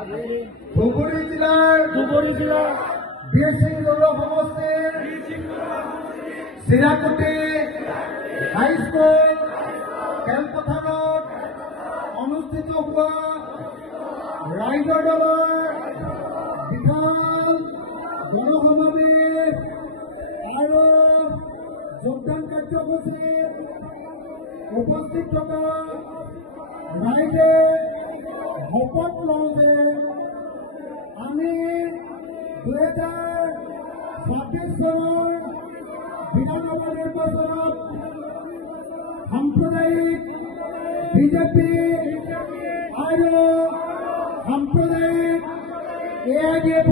ধুবুৰী জিলাৰ বীৰসিং দৌৰ সমষ্টিৰ চিৰাকুটি হাইস্কুল খেলপথাৰত অনুষ্ঠিত হোৱা ৰাইজৰ দলৰ বিশাল জনসমাৱেশ আৰু যোগদান কাৰ্যসূচীত উপস্থিত থকা ৰাইজে শপত লওঁ যে আমি 2026 চনৰ বিধানসভা নিৰ্বাচনত সাম্প্ৰদায়িক বিজেপি আৰু সাম্প্ৰদায়িক AIDF-ক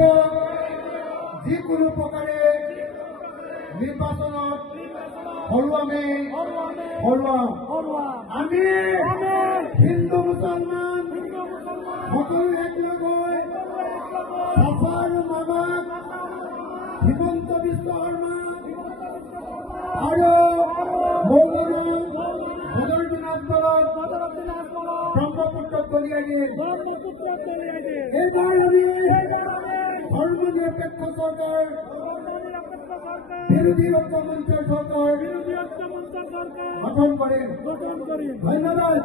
যিকোনো প্ৰকাৰে নিৰ্বাচনত হৰুৱাম। আমি হিন্দু মুছলমান সকলো একলগ হৈ চাচা আৰু মামাক হিমন্ত বিশ্ব শৰ্মা আৰু মৌলৰাম বদৰুদ্দিন দলক ব্ৰহ্মপুত্ৰত দলিয়াই দিম। এইবাৰ আমি ধৰ্মনিৰপেক্ষ চৰকাৰ বিৰোধী ঐক্য মঞ্চৰ চৰকাৰ গঠন কৰিম। ধন্যবাদ।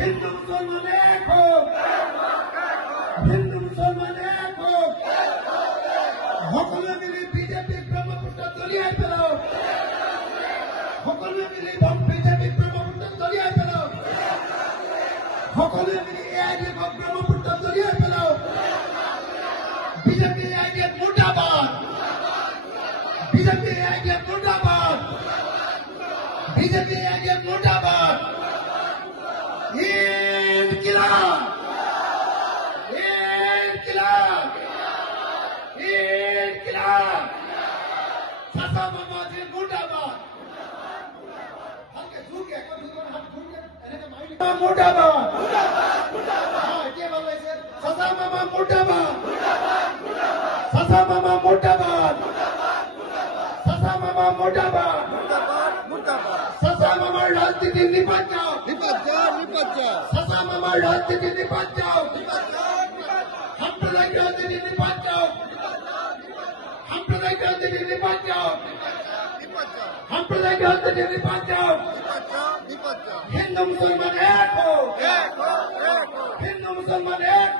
हिंदू मुसलमान एक हो, हिंदू मुसलमान एक हो। সকলে মিলি বিজেপি ব্ৰহ্মপুত্ৰ দলিয়াই পেলাও, সকলে মিলি বিজেপি ব্ৰহ্মপুত্ৰ দলিয়াই পেলাও, সকলে মিলি AIDF-ক ব্ৰহ্মপুত্ৰ দলিয়াই পেলাও। বিজেপি AIDF মুৰ্দাবাদ, বিজেপি AIDF মুৰ্দাবাদ, বিজেপি AIDF মুৰ্দাবাদ। ইনকিলাব, ইনকিলাব, ইনকিলাব। চাচা মামাজি মুৰ্দাবাদ। ভালকে ঝুঁকে হাত ঝুঁকে এনেকে মাৰি মুৰ্দাবাদ। এতিয়া ভাল লাগিছে। চাচা মামা মুৰ্দাবাদ, চাচা মামা মুৰ্দাবাদ, চাচা মামা মুৰ্দাবাদ। চাচা মামাৰ ৰাজনীতি নিপাত যাওক, চাচা মামাৰ ৰাজনীতি নিপাত যাওক, সাম্প্ৰদায়িক ৰাজনীতি নিপাত যাওক, সাম্প্ৰদায়িক ৰাজনীতি নিপাত যাওক, সাম্প্ৰদায়িক ৰাজনীতি নিপাত যাওক। হিন্দু মুছলমান এক হওক, হিন্দু মুছলমান এক